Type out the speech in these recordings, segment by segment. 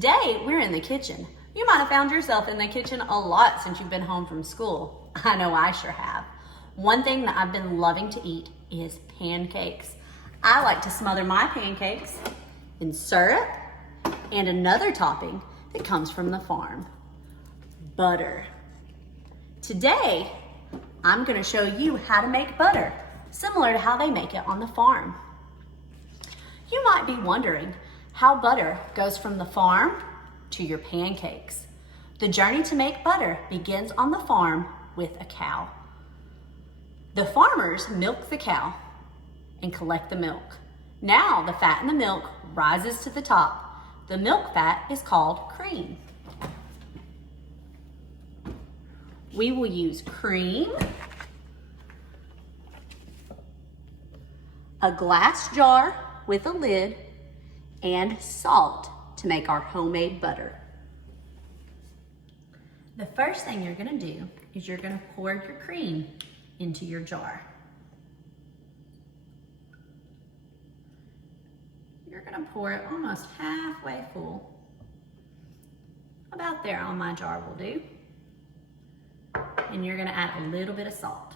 Today, we're in the kitchen. You might have found yourself in the kitchen a lot since you've been home from school. I know I sure have. One thing that I've been loving to eat is pancakes. I like to smother my pancakes in syrup and another topping that comes from the farm, butter. Today, I'm gonna show you how to make butter, similar to how they make it on the farm. You might be wondering how butter goes from the farm to your pancakes. The journey to make butter begins on the farm with a cow. The farmers milk the cow and collect the milk. Now the fat in the milk rises to the top. The milk fat is called cream. We will use cream, a glass jar with a lid, and salt to make our homemade butter. The first thing you're gonna do is you're gonna pour your cream into your jar. You're gonna pour it almost halfway full. About there on my jar will do. And you're gonna add a little bit of salt.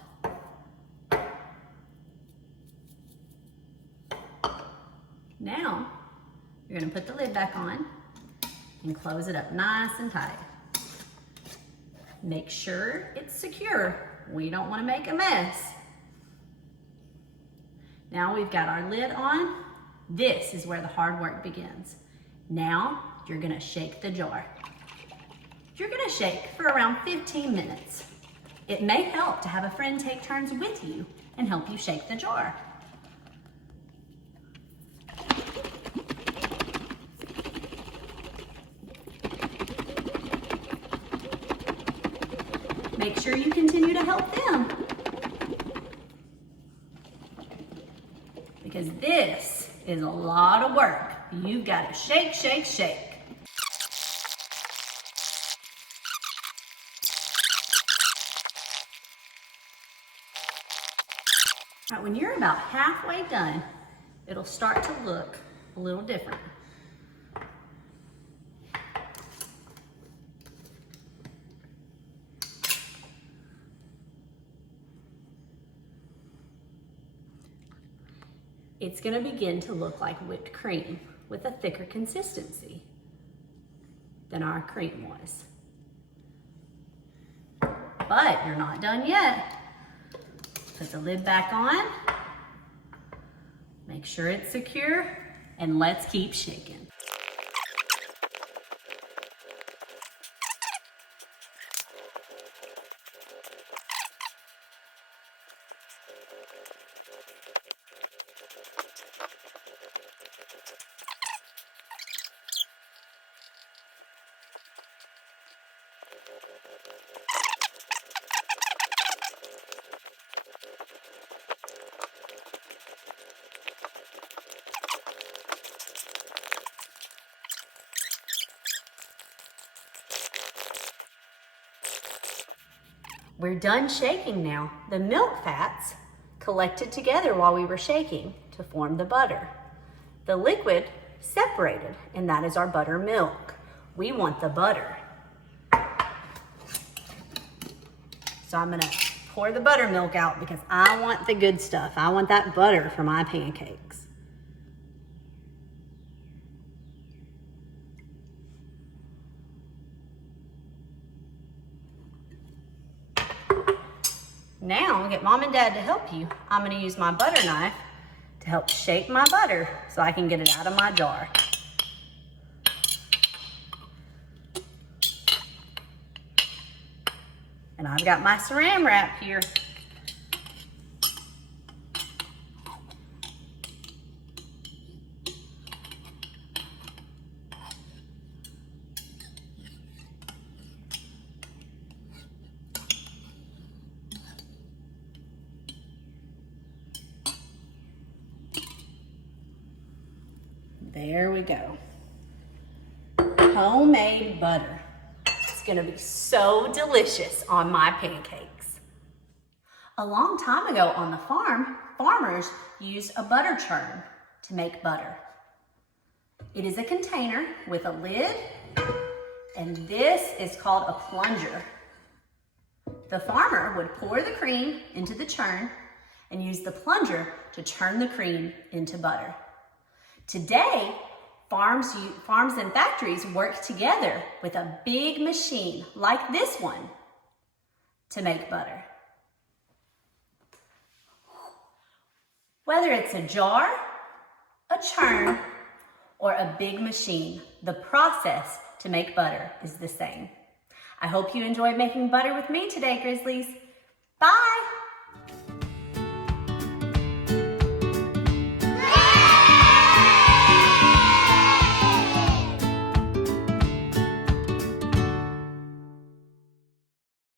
Now, you're gonna put the lid back on and close it up nice and tight. Make sure it's secure. We don't wanna make a mess. Now we've got our lid on. This is where the hard work begins. Now, you're gonna shake the jar. You're gonna shake for around 15 minutes. It may help to have a friend take turns with you and help you shake the jar. Make sure you continue to help them, because this is a lot of work. You've got to shake, shake, shake. All right, when you're about halfway done, it'll start to look a little different. It's gonna begin to look like whipped cream with a thicker consistency than our cream was. But you're not done yet. Put the lid back on, make sure it's secure, and let's keep shaking. We're done shaking now. The milk fats collected together while we were shaking to form the butter. The liquid separated, and that is our buttermilk. We want the butter. So I'm gonna pour the buttermilk out because I want the good stuff. I want that butter for my pancakes. Now, get mom and dad to help you. I'm gonna use my butter knife to help shake my butter so I can get it out of my jar. And I've got my saran wrap here. There we go. Homemade butter. It's gonna be so delicious on my pancakes. A long time ago on the farm, farmers used a butter churn to make butter. It is a container with a lid, and this is called a plunger. The farmer would pour the cream into the churn and use the plunger to turn the cream into butter. Today, farms and factories work together with a big machine like this one to make butter. Whether it's a jar, a churn, or a big machine, the process to make butter is the same. I hope you enjoyed making butter with me today, Grizzlies. Bye!